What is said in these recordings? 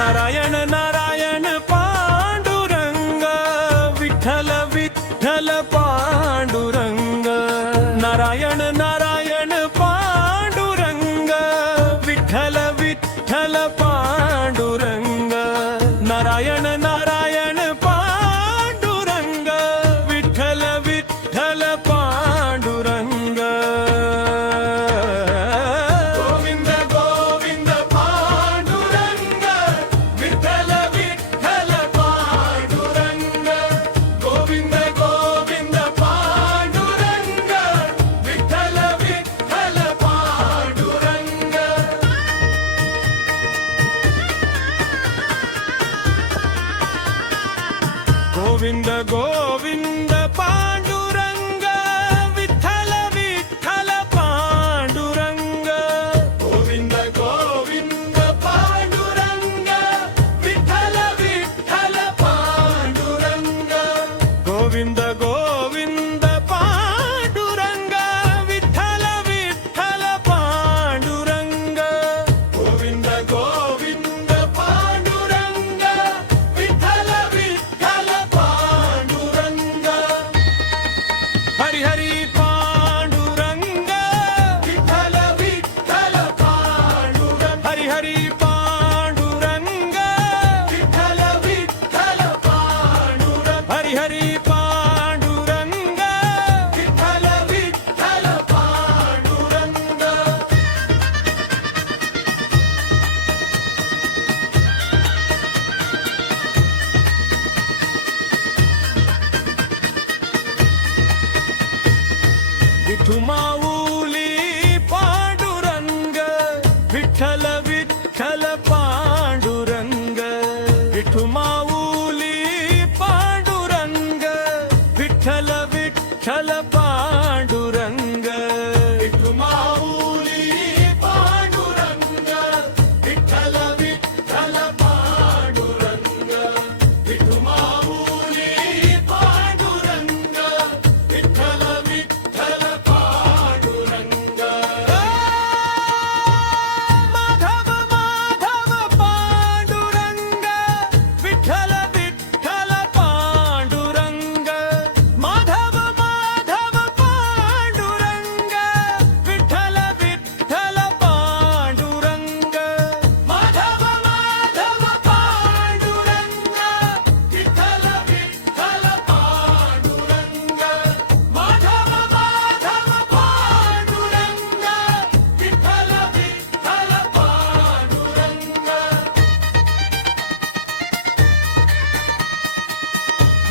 नारायण नारायण पांडुरंग विठ्ठल विठ्ठल पांडुरंग नारायण नारायण पांडुरंग विठ्ठल विठ्ठल पांडुरंग नारायण नारायण पांडुरंग विठ्ठल विठ्ठल पांडुरंग गोविंद गोविंद पांडुरंग विठ्ठल विठ्ठल पांडुरंग गोविंद गोविंद पांडुरंग विठ्ठल विठ्ठल पांडुरंग गोविंद गोविंद पांडुरंग विठ्ठल विठ्ठल पांडुरंग गोविंद गोविंद पांडुरंग विठ्ठल विठ्ठल हरि हरि पांडुरंग विठ्ठल विठ्ठल पांडुरंग हरि हरि पांडुरंग विठ्ठल विठ्ठल पांडुरंग हरि हरि पांडुरंग विठ्ठल विठ्ठल पांडुरंग विठू माऊली पांडुरंग विठ्ठल विठ्ठल पांडुरंग विठू माऊली पांडुरंग विठ्ठल विठ्ठल पांडुरंग विठू माऊली पांडुरंग विठ्ठल विठ्ठल पांडुरंग विठू माऊली पांडुरंग विठ्ठल विठ्ठल पांडुरंग माधव माधव पांडुरंग विठ्ठल विठ्ठल पांडुरंग माधव माधव पांडुरंग विठ्ठल विठ्ठल पांडुरंग माधव माधव पांडुरंग विठ्ठल विठ्ठल पांडुरंग माधव माधव पांडुरंग विठ्ठल विठ्ठल पांडुरंग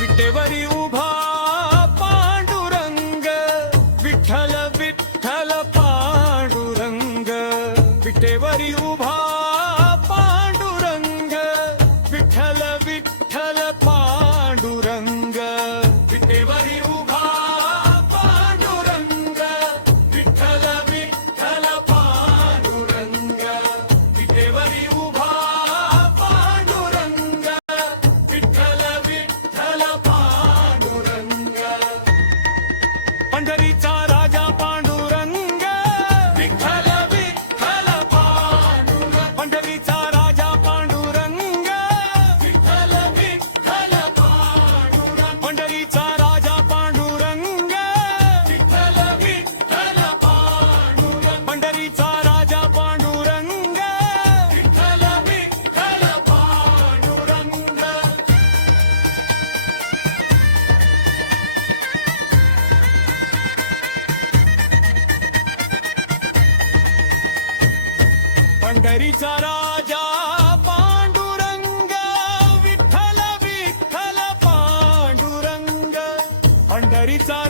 विटेवरी उभा पांडुरंग विठ्ठल विठ्ठल पांडुरंग विटेवरी उभा पांडुरंग विठ्ठल विठ्ठल पांडुरंग विटेवरी उभा पांडुरंग विठ्ठल विठ्ठल पांडुरंग विटेवरी उभा पांडुरंग विठ्ठल विठ्ठल पांडुरंग पंढरीचा राजा पांडुरंग विठ्ठल विठ्ठल पांडुरंग पंढरीचा राजा पांडुरंग विठ्ठल विठ्ठल पांडुरंग पंढरीचा राजा पांडुरंग विठ्ठल विठ्ठल पांडुरंग पंढरीचा राजा पांडुरंग विठ्ठल विठ्ठल पांडुरंग पंढरीचा राजा पांडुरंग विठ्ठल विठ्ठल पांडुरंग पंढरीचा